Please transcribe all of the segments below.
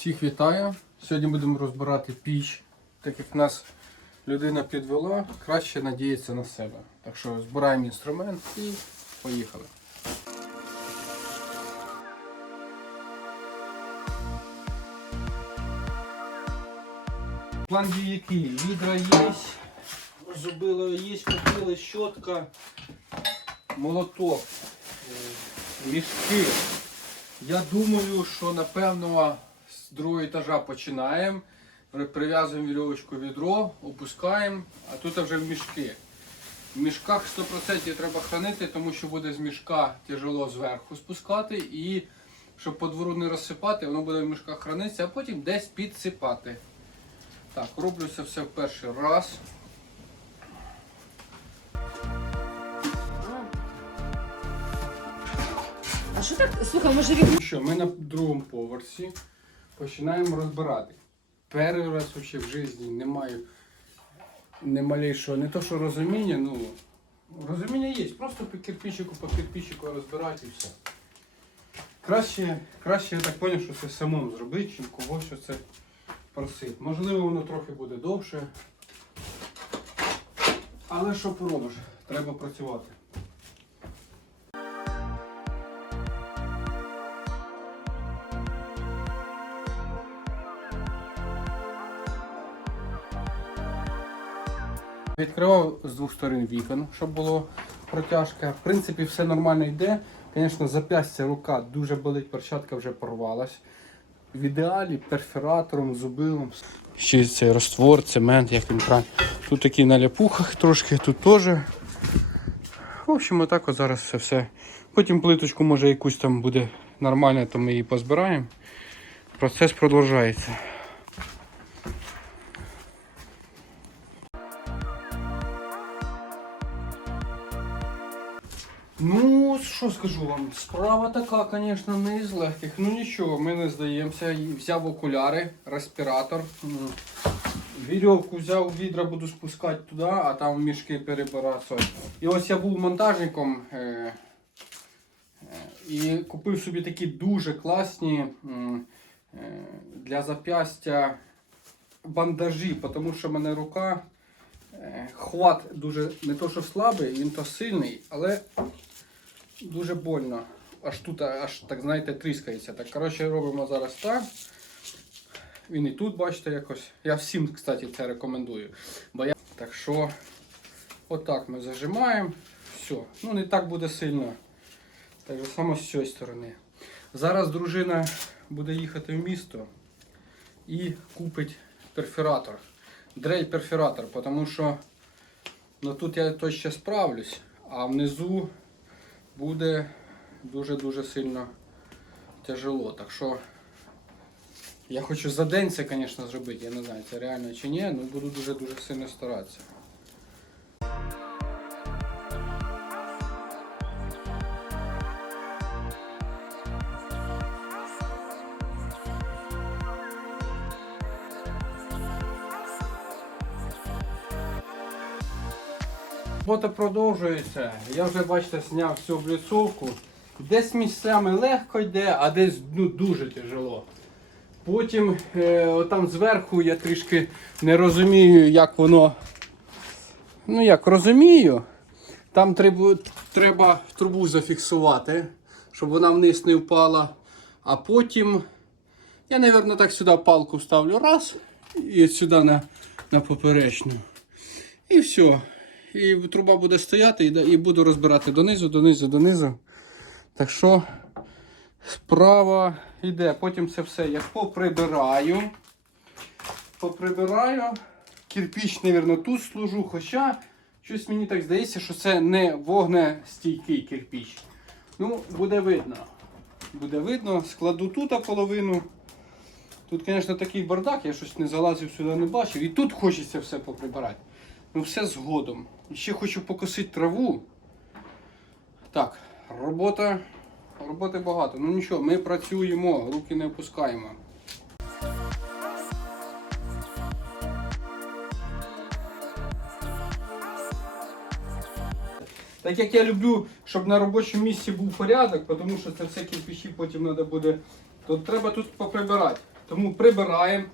Всіх вітаю. Сьогодні будемо розбирати піч. Так як нас людина підвела, краще надіятися на себе. Так що збираємо інструмент і поїхали. План дій який? Відра є, зубило є, купили щотка, молоток, е, мішки. Я думаю, що напевно з другого етажа починаємо. При- Прив'язуємо вірьовочку відро, опускаємо, а тут вже в мішки. В мішках 100% треба хранити, тому що буде з мішка тяжело зверху спускати і щоб по двору не розсипати, воно буде в мішках хранитися, а потім десь підсипати. Так, роблю це все в перший раз. А що так? Слухай, може. Ну що, ми на другому поверсі починаємо розбирати. Перший раз вообще в житті не маю не малейшого, не то що розуміння, ну розуміння є, просто по кирпичику, по кирпичику розбирати і все. Краще, краще я так зрозумів, що це самому зробити, чим когось що це просити. Можливо, воно трохи буде довше. Але що поробиш? Треба працювати. Відкривав з двох сторон вікон, щоб було протяжка. В принципі, все нормально йде. Звісно, зап'ястя рука дуже болить, перчатка вже порвалась. В ідеалі перфоратором, зубилом. Ще цей роствор, цемент, як він правильно. Тут такі на ляпухах трошки, тут теж. В общем, отак от зараз все все. Потім плиточку, може, якусь там буде нормальна, то ми її позбираємо. Процес продовжується. Ну, що скажу вам, справа така, звісно, не із легких. Ну нічого, ми не здаємося. Взяв окуляри, респіратор. Вірьовку взяв, відра буду спускати туди, а там мішки перебирати. І ось я був монтажником е, е, і купив собі такі дуже класні е, для зап'ястя бандажі, тому що в мене рука. е, Хват дуже не то, що слабий, він то сильний, але дуже больно. Аж тут, аж так знаєте, тріскається. Так, коротше, робимо зараз так. Він і тут, бачите, якось. Я всім, кстати, це рекомендую. Бо я... Так що, отак ми зажимаємо. Все. Ну, не так буде сильно. Так же само з цієї сторони. Зараз дружина буде їхати в місто і купить перфоратор. Дрель перфоратор, тому що ну, тут я точно справлюсь, а внизу буде дуже-дуже сильно тяжело. Так що я хочу за день це, звісно, зробити. Я не знаю, це реально чи ні, але буду дуже-дуже сильно старатися. Робота продовжується. Я вже, бачите, зняв всю обліцовку. Десь місцями легко йде, а десь ну, дуже тяжело. Потім е, отам зверху я трішки не розумію, як воно. Ну як розумію. Там треба, треба трубу зафіксувати, щоб вона вниз не впала. А потім я, мабуть, так сюди палку вставлю раз і сюди на, на поперечну. І все. І труба буде стояти і, буду розбирати донизу, донизу, донизу. Так що справа йде. Потім це все я поприбираю. Поприбираю. Кирпіч, мабуть, тут служу. Хоча щось мені так здається, що це не вогнестійкий кирпіч. Ну, буде видно. Буде видно. Складу тут половину. Тут, звісно, такий бардак, я щось не залазив сюди, не бачив. І тут хочеться все поприбирати. Ну, все згодом. Ще хочу покосити траву. Так, робота. Роботи багато. Ну нічого, ми працюємо, руки не опускаємо. Так як я люблю, щоб на робочому місці був порядок, тому що це все кирпичі потім треба буде. То треба тут поприбирати. Тому прибираємо.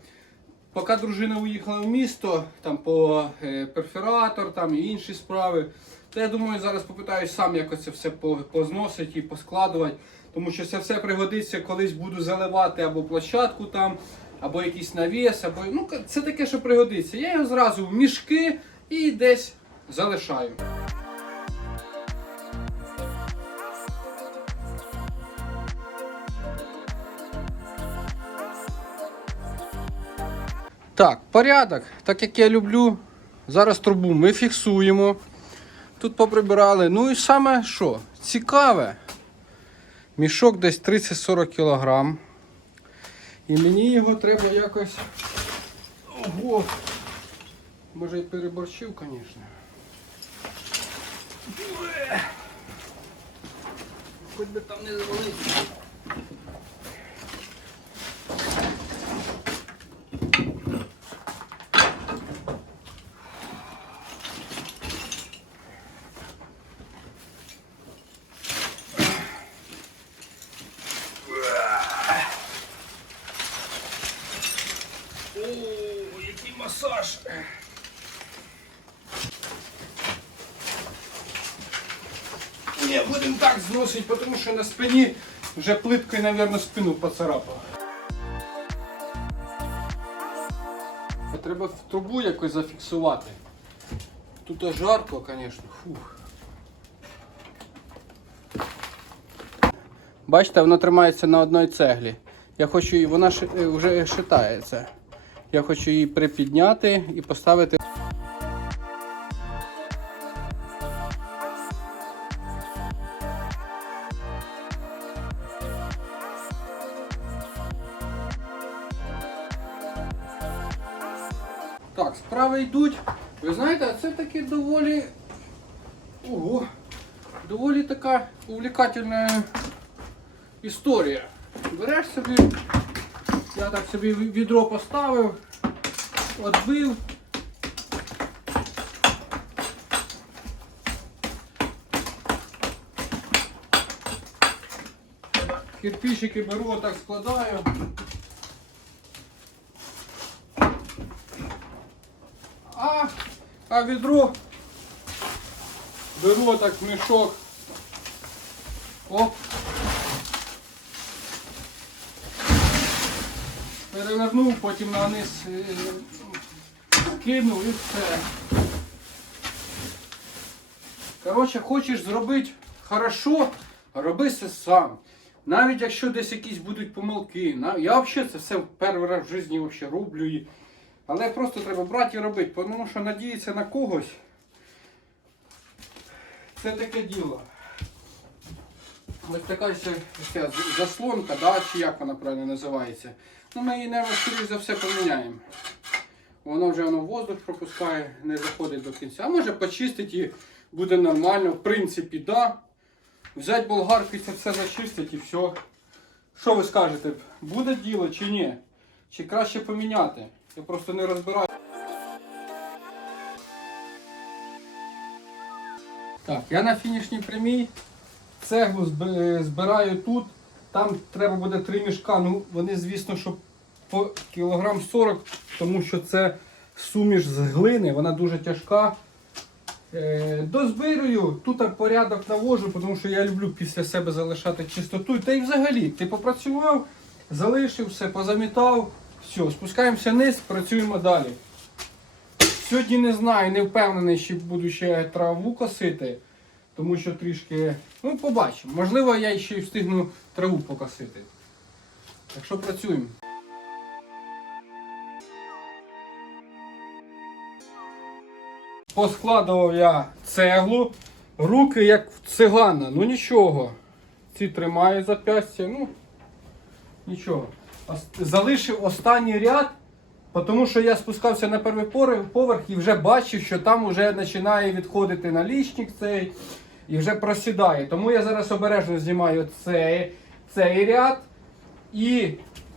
Поки дружина уїхала в місто, там по е, перфоратор там і інші справи, то я думаю, зараз попитаюсь сам якось це все позносити і поскладувати. Тому що це все пригодиться, колись буду заливати або площадку там, або якийсь навіс, або ну це таке, що пригодиться. Я його зразу в мішки і десь залишаю. Так, порядок, так як я люблю. Зараз трубу ми фіксуємо. Тут поприбирали. Ну і саме що? Цікаве. Мішок десь 30-40 кг. І мені його треба якось. Ого! Може і переборщив, звісно. Хоч би там не завалиться. О, який масаж. Ні, будемо так зносити, тому що на спині вже плиткою, мабуть, спину поцарапав. Треба в трубу якось зафіксувати. Тут жарко, звісно. Фух. Бачите, воно тримається на одній цеглі. Я хочу її, вона е, вже шитається. Я хочу її припідняти і поставити. Так, справи йдуть. Ви знаєте, це таки доволі. Ого! Доволі така увлекательна історія. Береш собі, я так собі відро поставив, відбив. Кирпичики беру, так складаю. А, а відро беру так мішок. Оп. Перевернув, потім на низ е, кинув і все. Коротше, хочеш зробити хорошо, роби це сам. Навіть якщо десь якісь будуть помилки. Я взагалі це все перший раз в житті роблю. Але просто треба брати і робити, тому що надіятися на когось. Це таке діло. Ось така ця заслонка, да, чи як вона правильно називається. Ну, ми її, мабуть, скоріш за все поміняємо. Воно вже воно воздух пропускає, не заходить до кінця. А може почистити і буде нормально. В принципі, да. Взять болгарку і це все зачистити і все. Що ви скажете? Буде діло чи ні? Чи краще поміняти? Я просто не розбираю. Так, я на фінішній прямій цеглу збираю тут. Там треба буде три мішка. Ну, вони, звісно, що по кілограм 40, тому що це суміш з глини, вона дуже тяжка. Е, дозбирую, тут порядок навожу, тому що я люблю після себе залишати чистоту. Та й взагалі, ти попрацював, залишив все, позамітав, все, спускаємося вниз, працюємо далі. Сьогодні не знаю, не впевнений, чи буду ще траву косити, тому що трішки. Ну, побачимо. Можливо, я ще й встигну траву покосити. Так що працюємо. Поскладував я цеглу, руки як цигана, ну нічого. Ці тримають зап'ястя, ну нічого. Залишив останній ряд, тому що я спускався на перший поверх і вже бачив, що там вже починає відходити налічник цей і вже просідає. Тому я зараз обережно знімаю цей, цей ряд і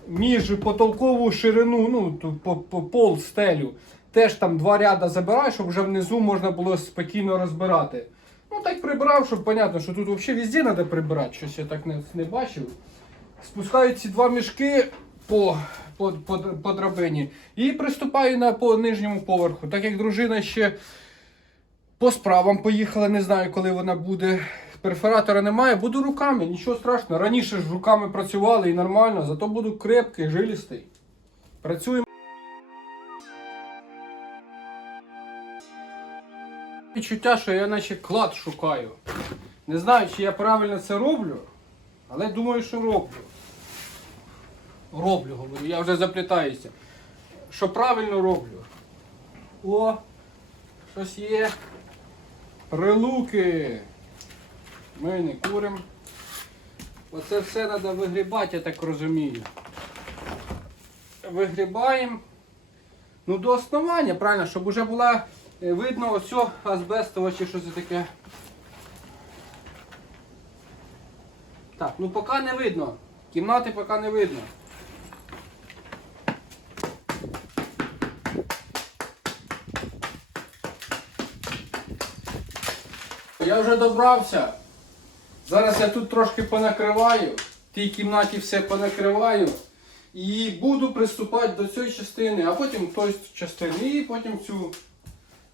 між потолкову ширину, ну, по, по пол стелю, теж там два ряда забираю, щоб вже внизу можна було спокійно розбирати. Ну так прибрав, щоб понятно, що тут взагалі везде треба прибирати, щось я так не, не бачив. Спускаю ці два мішки по по, по, по драбині. І приступаю на по нижньому поверху. Так як дружина ще по справам поїхала, не знаю, коли вона буде. Перфоратора немає, буду руками, нічого страшного. Раніше ж руками працювали і нормально, зато буду крепкий, жилістий. Працюємо. Відчуття, що я наче клад шукаю. Не знаю, чи я правильно це роблю, але думаю, що роблю. Роблю, говорю, я вже заплітаюся. Що правильно роблю. О, щось є. Прилуки. Ми не куримо. Оце все треба вигрібати, я так розумію. Вигрібаємо. Ну, до основання, правильно, щоб вже була е, видно ось о, азбестова чи що це таке. Так, ну поки не видно. Кімнати поки не видно. Я вже добрався. Зараз я тут трошки понакриваю. В тій кімнаті все понакриваю. І буду приступати до цієї частини, а потім тої частини. І потім цю.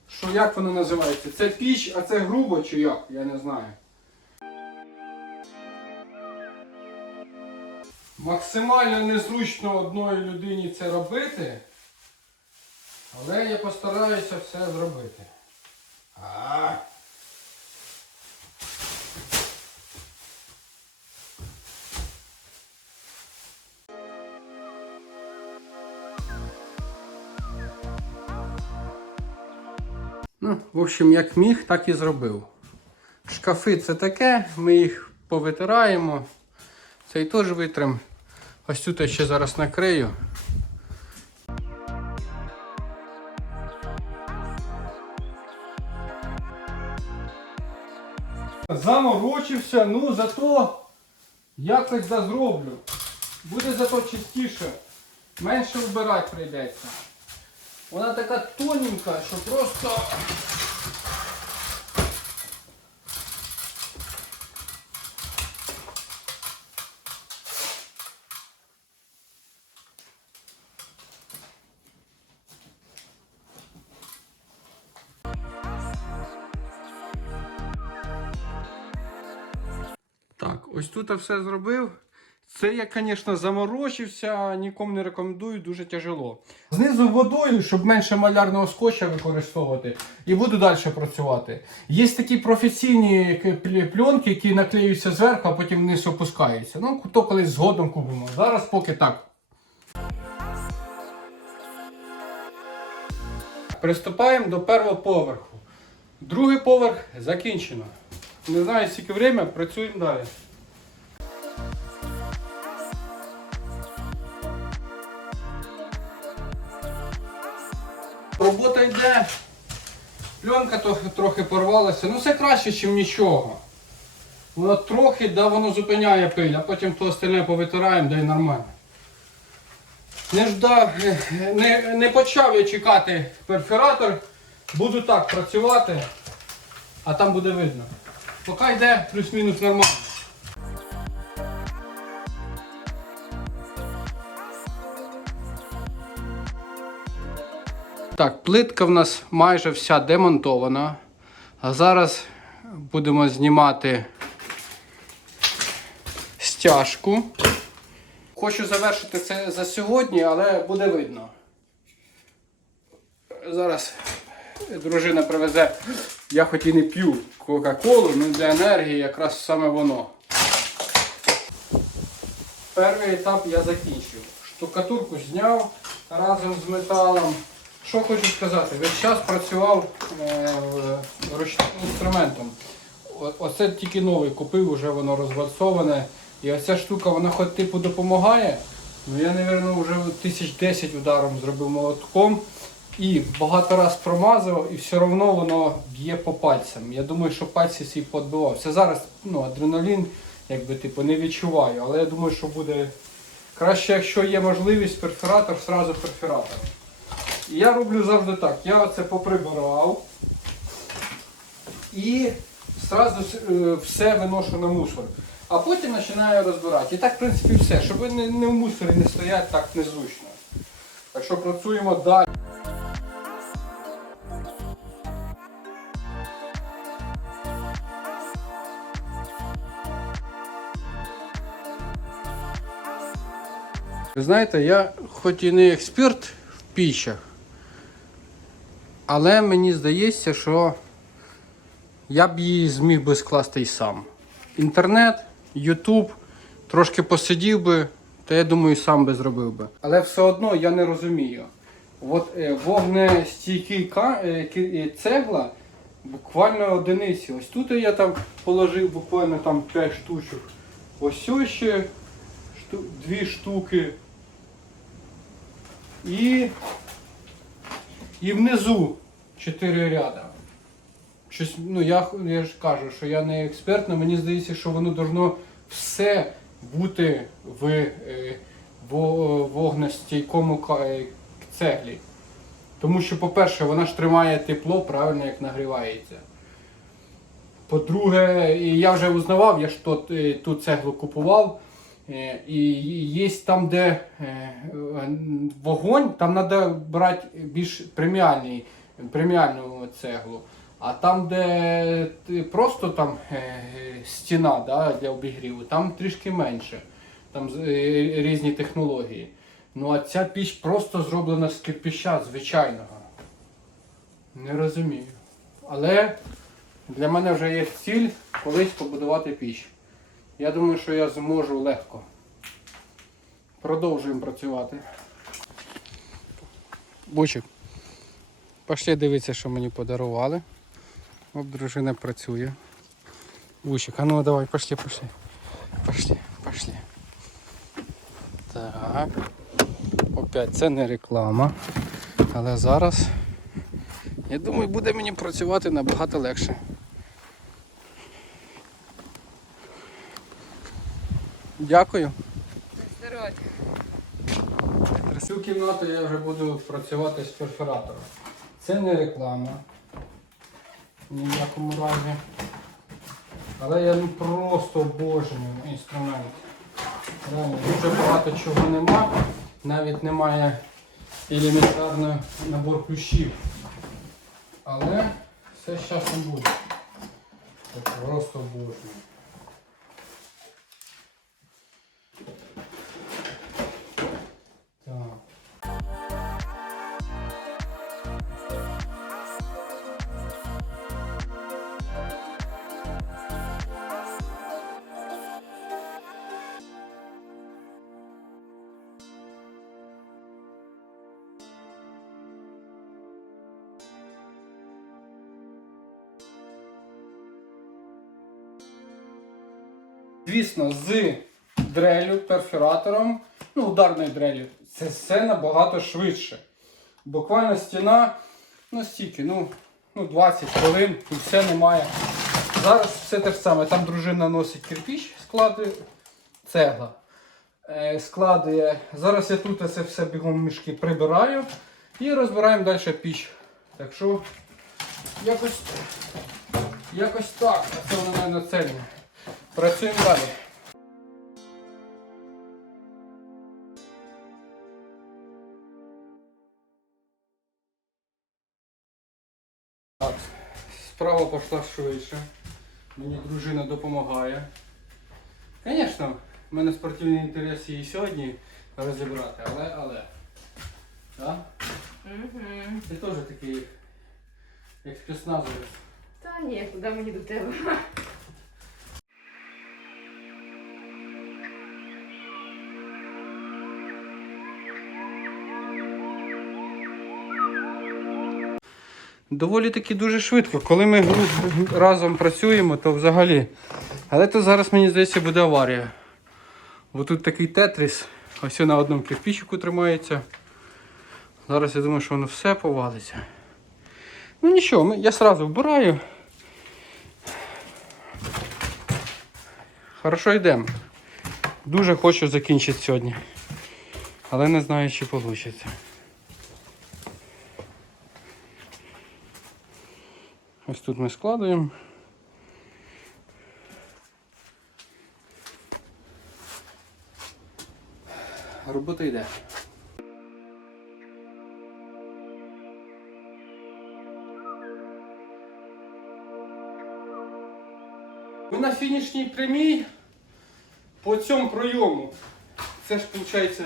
Що як воно називається? Це піч, а це грубо чи як? Я не знаю. Максимально незручно одної людині це робити. Але я постараюся все зробити. А. Ну, в общем, як міг, так і зробив. Шкафи це таке, ми їх повитираємо. Цей теж витрим. Ось тут я ще зараз накрию. Заморочився, ну зато якось зроблю. Буде зато чистіше. Менше вбирати прийдеться. Вона така тоненька, що просто. Ось тут все зробив. Це я, звісно, заморочився, нікому не рекомендую, дуже тяжело. Знизу водою, щоб менше малярного скотча використовувати, і буду далі працювати. Є такі професійні пленки, які наклеюються зверху, а потім вниз опускаються. Ну, то колись згодом купимо. Зараз поки так. Приступаємо до першого поверху. Другий поверх закінчено. Не знаю, скільки время, працюємо далі. Пленка трохи, порвалася. Ну це краще, ніж нічого. Воно трохи, да, воно зупиняє пиль, а потім то остальне повитираємо, да й нормально. Не ждав, е, не, не почав я чекати перфоратор. Буду так працювати, а там буде видно. Поки йде плюс-мінус нормально. Так, плитка в нас майже вся демонтована. А зараз будемо знімати стяжку. Хочу завершити це за сьогодні, але буде видно. Зараз дружина привезе. Я хоч і не п'ю Кока-Колу, але для енергії якраз саме воно. Перший етап я закінчив. Штукатурку зняв разом з металом. Що хочу сказати, весь час працював е, ручним інструментом. Оце тільки новий купив, вже воно розвальцоване. І оця штука, вона хоч типу допомагає. Ну я, мабуть, вже тисяч десять ударом зробив молотком. І багато раз промазав, і все одно воно б'є по пальцям. Я думаю, що пальці свій подбивав. Це зараз ну, адреналін, якби типу, не відчуваю, але я думаю, що буде краще, якщо є можливість, перфоратор, сразу перфоратор. Я роблю завжди так. Я оце поприбирав і одразу все виношу на мусор. А потім починаю розбирати. І так, в принципі, все. Щоб не, не в мусорі не стоять так незручно. Так що працюємо далі. Ви знаєте, я хоч і не експерт в пічах, але мені здається, що я б її зміг би скласти і сам. Інтернет, Ютуб, трошки посидів би, то я думаю, сам би зробив би. Але все одно я не розумію. От е, вогнестійкий е, е, цегла буквально одиниці. Ось тут я там положив буквально там 5 штучок. Ось ще шту, дві штуки. І, і внизу 4 ряда. Щось, ну я, я ж кажу, що я не експерт, але мені здається, що воно должно все бути в е, вогнестійкому е, цеглі. Тому що, по-перше, вона ж тримає тепло правильно, як нагрівається. По-друге, я вже узнавав, я ж е, ту цеглу купував. Е, І є там, де е, вогонь, там треба брати більш преміальну цеглу. А там, де просто там е, стіна да, для обігріву, там трішки менше. Там різні технології. Ну а ця піч просто зроблена з кирпича звичайного. Не розумію. Але для мене вже є ціль колись побудувати піч. Я думаю, що я зможу легко. Продовжуємо працювати. Бучик. Пошли дивитися, що мені подарували. Оп, дружина працює. Бучик, а ну давай, пошли, пошли. Пошли, пошли. Так. Опять це не реклама. Але зараз, я думаю, буде мені працювати набагато легше. Дякую. Здорово. Цю кімнату я вже буду працювати з перфоратором. Це не реклама. Ні в якому разі. Але я ну, просто обожнюю інструмент. Реально, дуже багато чого нема. Навіть немає елементарно набор ключів. Але все з часом буде. Так, просто обожнюю. Звісно, з дрелю, перфоратором, ну, ударною дрелю, це все набагато швидше. Буквально стіна, ну стільки, ну, ну 20 хвилин і все немає. Зараз все те ж саме. Там дружина носить кирпіч, складує цегла. Е, складує. Зараз я тут це все бігом мішки прибираю і розбираємо далі піч. Так що якось, якось так. Це воно мене цельне. Працюємо далі. Так, справа пішла швидше. Мені дружина допомагає. Звісно, в мене спортивний інтерес її сьогодні розібрати, але, але. Так? Угу. Ти теж такий, як спецназовець. Та ні, куди мені до тебе? Доволі таки дуже швидко. Коли ми разом працюємо, то взагалі. Але то зараз, мені здається, буде аварія. Бо тут такий тетріс, ось на одному кирпичику тримається. Зараз я думаю, що воно все повалиться. Ну нічого, я одразу вбираю. Хорошо йдемо. Дуже хочу закінчити сьогодні. Але не знаю, чи вийде. Ось тут ми складуємо. Робота йде. Ми на фінішній прямій по цьому пройому. Це ж виходить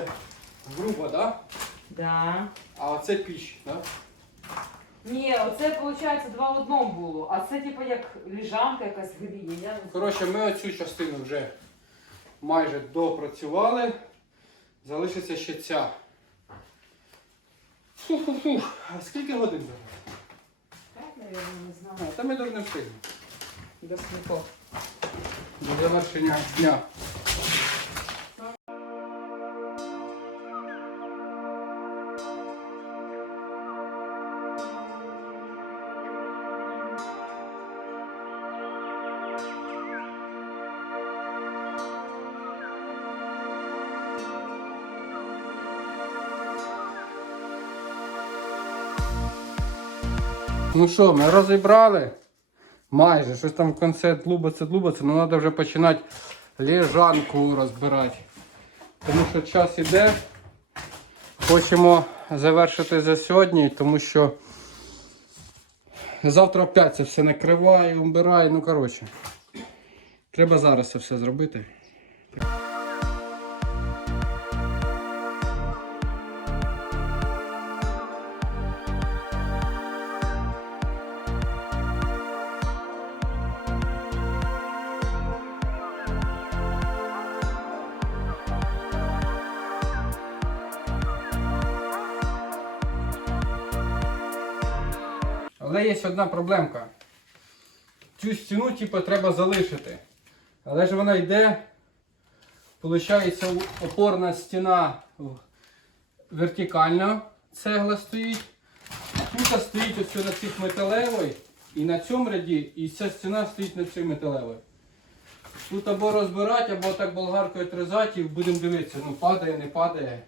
груба, так? Да? Да. А це піч, так? Да? Ні, оце виходить два в одному було, а це типу як ліжанка якась глибіє. Я не Коротше, ми оцю частину вже майже допрацювали. Залишиться ще ця. Фу-фу-фу. А скільки годин зараз? Так, наверное, не А, знаю. та ми дуже не встигнемо. Без сміху. До завершення дня. Ну що, ми розібрали? Майже. Щось там в кінці тлубиться, тлубиться, але треба вже починати лежанку розбирати. Тому що час іде. Хочемо завершити за сьогодні, тому що завтра опять це все накриваю, вбираю. Ну коротше. Треба зараз це все зробити. Але є одна проблемка. Цю стіну типу, треба залишити. Але ж вона йде, виходить, опорна стіна вертикально, цегла стоїть. Тут стоїть ось на цих металевій, і на цьому ряді, і ця стіна стоїть на цій металевій. Тут або розбирати, або так болгаркою отрізати і будемо дивитися, ну падає, не падає.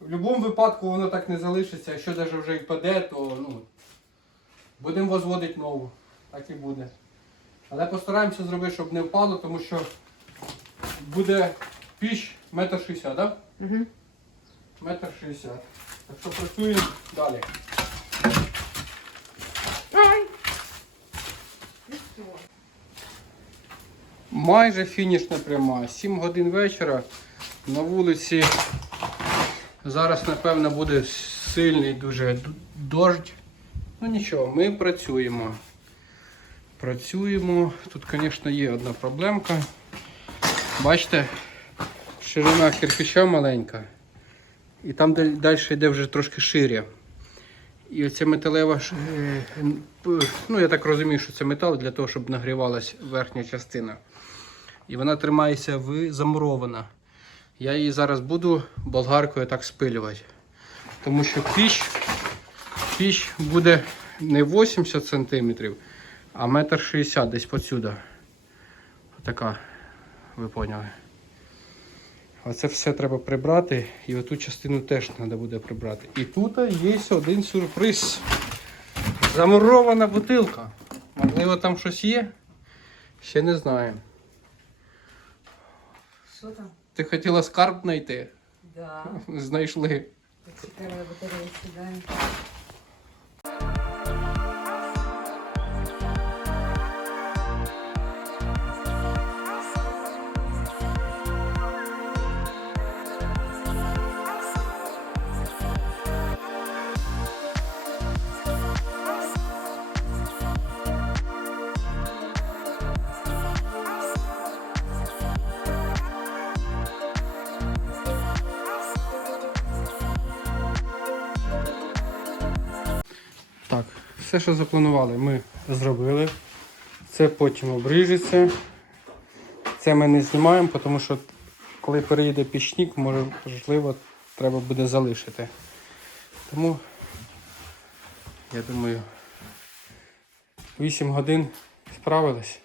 В будь-якому випадку воно так не залишиться, якщо навіть вже і паде, то ну, будемо возводити нову. Так і буде. Але постараємося зробити, щоб не впало, тому що буде піч метр шістдесят, так? Угу. Метр шістдесят. Так що працюємо далі. Майже фінішна пряма. 7 годин вечора. На вулиці зараз, напевно, буде сильний дуже дощ. Ну нічого, ми працюємо. Працюємо. Тут, звісно, є одна проблемка. Бачите, ширина кирпича маленька. І там далі йде вже трошки ширя. І оця металева, е, ну я так розумію, що це метал для того, щоб нагрівалась верхня частина. І вона тримається замурована. Я її зараз буду болгаркою так спилювати. Тому що піч, піч буде не 80 см, а метр 60 десь посюди. Отака, ви поняли. Оце все треба прибрати і оту частину теж треба буде прибрати. І тут є один сюрприз. Замурована бутилка. Можливо, там щось є? Ще не знаю. Що там? Ти хотіла скарб знайти? Да. Знайшли. Чотири батареї сідає. Все, що запланували, ми зробили. Це потім обріжеться. Це ми не знімаємо, тому що коли переїде пічник, можливо, треба буде залишити. Тому, я думаю, 8 годин справились.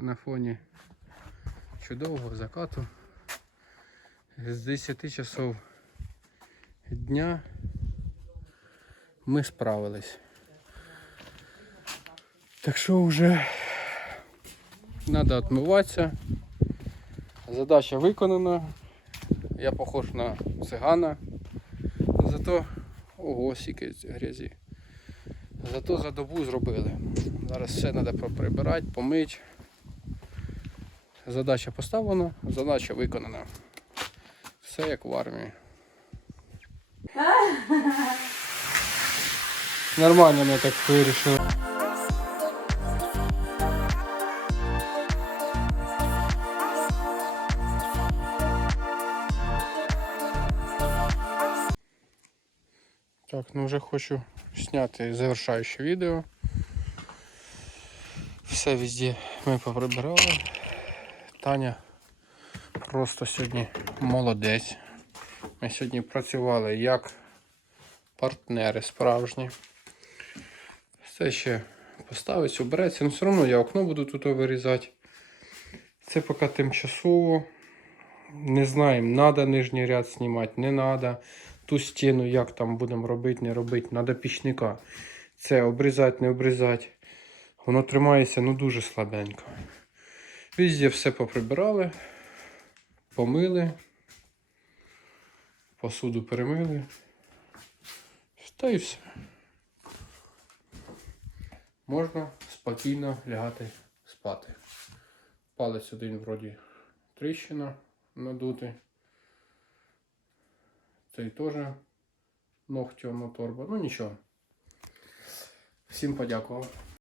На фоні чудового закату з 10 часов дня ми справились. Так що вже треба відмиватися. Задача виконана. Я похож на цигана. Зато Ого, скільки грязі. Зато за добу зробили. Зараз все треба поприбирати, помити. Задача поставлена, задача виконана. Все як в армії. Нормально ми так вирішили. Так, ну вже хочу зняти завершаюче відео. Все везде ми поприбирали. Таня просто сьогодні молодець. Ми сьогодні працювали як партнери справжні. Все ще поставиться, убереться, але все одно я окно буду тут вирізати. Це поки тимчасово. Не знаємо, треба нижній ряд знімати, не треба. Ту стіну, як там будемо робити, не робити, треба пічника. Це обрізати, не обрізати. Воно тримається ну дуже слабенько. Везде все поприбирали, помили, посуду перемили. Та і все. Можна спокійно лягати спати. Палець один вроді тріщина надути. Цей теж ногтем на торба. Ну нічого. Всім подякував.